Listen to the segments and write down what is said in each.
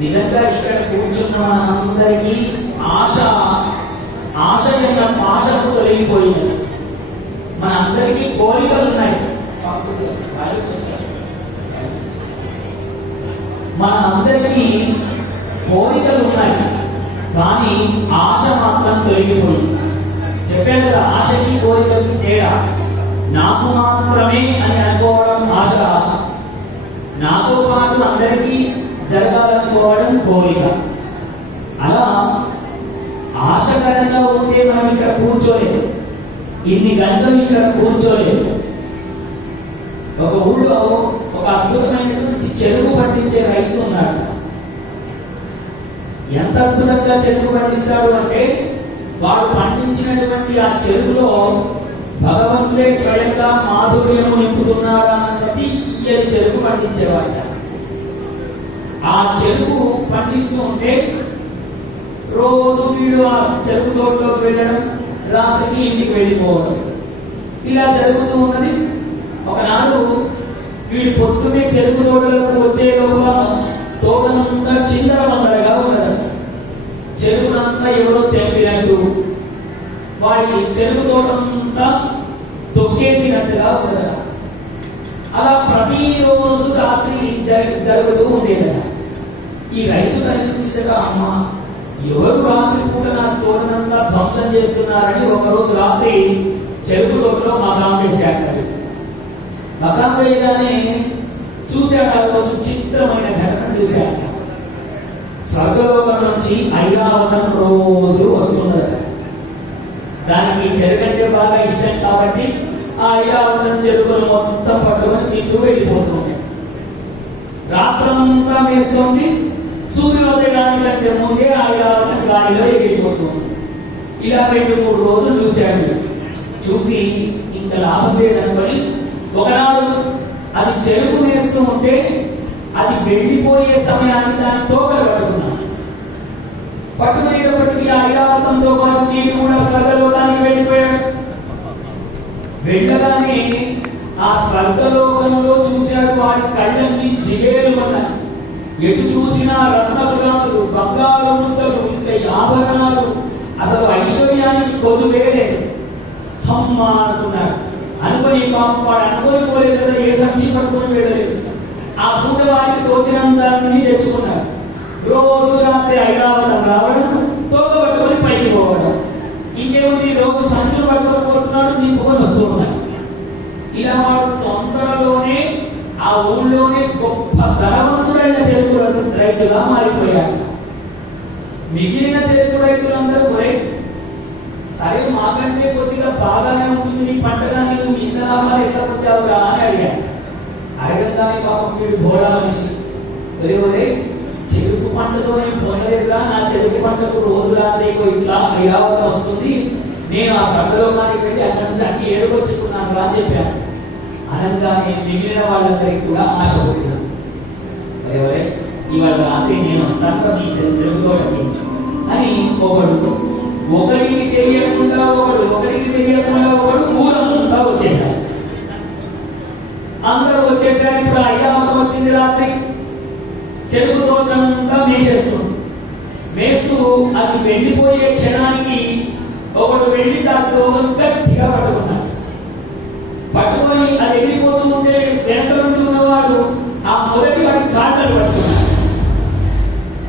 నిజంగా ఇక్కడ కూర్చున్న మనందరికీ ఆశకు తొలగిపోయింది. మనందరికీ కోరికలు ఉన్నాయి. మనందరికీ కోరికలు ఉన్నాయి, కానీ ఆశ మాత్రం తొలగిపోయింది. చెప్పాను కదా, ఆశకి కోరికలకి తేడా. నాకు మాత్రమే అని అనుకోవడం ఆశ, నాతో పాటు అందరికీ జరగాలనుకోవడం కోరిక. అలా ఆశకరంగా ఉంటే మనం ఇక్కడ కూర్చోలేదు, ఇన్ని గంటలు ఇక్కడ కూర్చోలేదు. ఒక ఊళ్ళో ఒక అద్భుతమైనటువంటి చెరుకు పట్టించే రైతు ఉన్నాడు. ఎంత అద్భుతంగా చెరుకు పండిస్తాడు అంటే, వాడు పండించినటువంటి ఆ చెరుకులో భగవంతుడే స్వయంగా మాధుర్యము నింపుతున్నాడు అన్నది ఈ చెరుకు పండించేవాడు. ఆ చెరుకు పండిస్తూ ఉంటే రోజు వీడు ఆ చెరుకు తోటలోకి వెళ్ళడం, రాత్రికి ఇంటికి వెళ్ళిపోవడం, ఇలా జరుగుతూ ఉన్నది. ఒకనాడు వీడు పొద్దునే చెరుకు తోటలకు వచ్చే లోపల తోటనంతా చిందరవందరగా ఉన్నది. చెరుకునంతా ఎవరో తెంపినట్టు, వాడి చెరుకు తోటంతా తొక్కేసినట్టుగా ఉన్నది. అలా ప్రతిరోజు రాత్రి జరుగుతూ ఉండేదట. ఈ రైతు కనిపించగా, అమ్మ ఎవరు రాత్రి పూట నా తోటనంతా ధ్వంసం చేస్తున్నారని ఒకరోజు రాత్రి చెరుకు తోటలో మకాం వేశాడు. మకాం వేయగానే చూశాడు, ఆ రోజు చిత్రమైన ఘటన చూశాడు. స్వర్గలోకం నుంచి ఐరావతం రోజు వస్తున్నది. దానికి చెరుకంటే బాగా ఇష్టం కాబట్టి ఆ ఐరావతం చెరుకులు మొత్తం పట్టుకొని తింటూ వెళ్ళిపోతుంది. రాత్రంతా వేస్తుంది. సూర్యోదయానికంటే ముందే ఆ ఐరావతం గాలిలో ఎగిరిపోతుంది. ఇలా 2-3 రోజులు చూశాడు. చూసి ఇంకా లాభం లేదనుకొని ఒకనాడు అది చెరుకు వేస్తూ ఉంటే అది వెళ్ళిపోయే సమయానికి దాని తోకలు పట్టుకున్నాడు. పట్టుకునేటప్పటికీ ఆ ఐరావతంతో పాటు నీటి కూడా స్వర్గలోకానికి వెళ్ళిపోయాడు. వెళ్ళగానే ఆ స్వర్గలోకంలో చూశాడు, వాడి కళ్ళన్నీ జిగేలు ఉన్నాయి. ఎటు చూసినా రత్నపురాసులు, బంగారు ముద్దలు, ఇంత ఆభరణాలు, అసలు ఐశ్వర్యానికి కొదువేరే. హమ్మ అనుకున్నాడు. అనుకొని పాపం వాడు అనుకోనిపోలేదు కదా, ఏ సంచి పట్టుకొని వెళ్ళలేదు. ఆ పూట వాడికి తోచినందాన్ని తెచ్చుకున్నాడు. రోజు రాత్రి ఐరావతం రావడం, తోక పట్టుకొని పైకి పోవడం. ఇంకేముంది, రోజు సంచులు పట్టుకోకపోతున్నాడు, నింపుకొని వస్తూ ఉన్నాడు. ఇలా వాడు తొందరలోనే ఆ ఊళ్ళోనే గొప్ప ధనవంతుడైన చెరుకు రైతుగా మారిపోయాడు. మిగిలిన చెరుకు రైతులందరూ ఒరే, సరే మాకంటే కొద్దిగా బాగానే ఉంటుంది నీ పంట, కానీ నువ్వు ఇంత లాభాలు ఎట్లా పొందావురా అని అడిగాడు. అడగంగానే పాపం వీడు భోళా మనిషి, ఒరే ఒరే చెరుకు పంటతోనే పోనలేదురా, నా చెరుకు పంటకు రోజు రాత్రి ఇట్లా ఐరావతం వస్తుంది, నేను ఆ స్వర్గలోకానికి వెళ్ళి అక్కడి నుంచి అన్ని ఏరుకొచ్చుకున్నాను రా అని చెప్పాను. అనగానే మిగిలిన వాళ్ళందరికీ కూడా ఆశ పుట్టింది. ఒరే ఇవాళ రాత్రి నేను వస్తాను నీ చెరుకుతోటకి అని ఒకడికి తెలియకుండా ఒకడు ఊరంతా వచ్చేసారు. అందరూ వచ్చేసారు. ఇప్పుడు ఐరావతం వచ్చింది. రాత్రి చెరుకు తోటంతా మేస్తూ అది వెళ్ళిపోయే క్షణానికి ఒకడు వెళ్ళి దాంతో గట్టిగా పట్టుకొని అది ఎగిరిపోతూ ఉంటే వెనక నుండి ఉన్నవాడు ఆ మొదటి వాడి కాళ్ళను పట్టుకున్నాడు.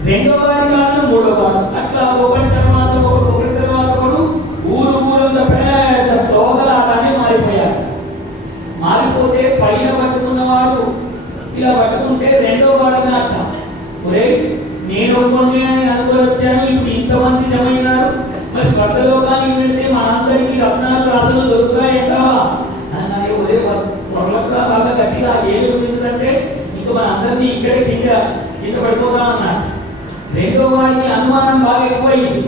రెండో వాడి కాళ్ళు, మూడో వాడు, అట్లా ఒకటి తర్వాత ఒకడు ఊరంతా పెద్ద తోకలాగానే మారిపోయాడు. మారిపోతే పైన పట్టుకున్నవాడు ఇలా పట్టుకుంటే రెండో వాడు అట్లా, ఒరే నేను కొన్ని అనుకొని వచ్చాను, ఇప్పుడు ఇంతమంది జమైనారు, మరి స్వర్గలోకానికి వెళ్తే మనందరికీ రత్నాలు రాసులు దొరుకుతాయంటావా అన్నాడు. ఒరే పొరలట్లా బాగా గట్టిగా ఏమి ఉంటుందంటే ఇంక మన అందరినీ ఇక్కడే కింద పడిపోతామన్నాడు. రెండో వాడికి అనుమానం బాగా ఎక్కువైంది.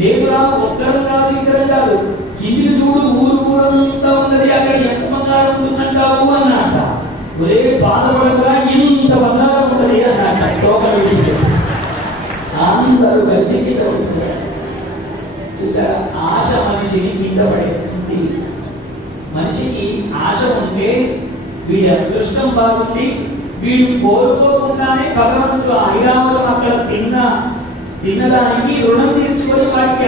లేదురా, ఒక్కరం కాదు ఇద్దరం కాదు, కిందికి చూడు ఊరంతా ఉన్నది, అక్కడ ఎంత బంగారం ఉంటుందంటావు అన్నట. ఒరే బాధపడదురా, ఇంత బంగారం ఉన్నది అన్నట. తోకలు విడిచి అందరూ కలిసి కింద పడుతున్నారు. చూసారా, ఆశ మనిషిని కింద పడేస్తుంది. మనిషికి ఆశ ఉంటే వీడి అదృష్టం బాగుంది, వీడు కోరుకోకుండానే భగవంతుడు ఐరావతం అక్కడ తినదానికి రుణం తీర్చుకొని వాడికి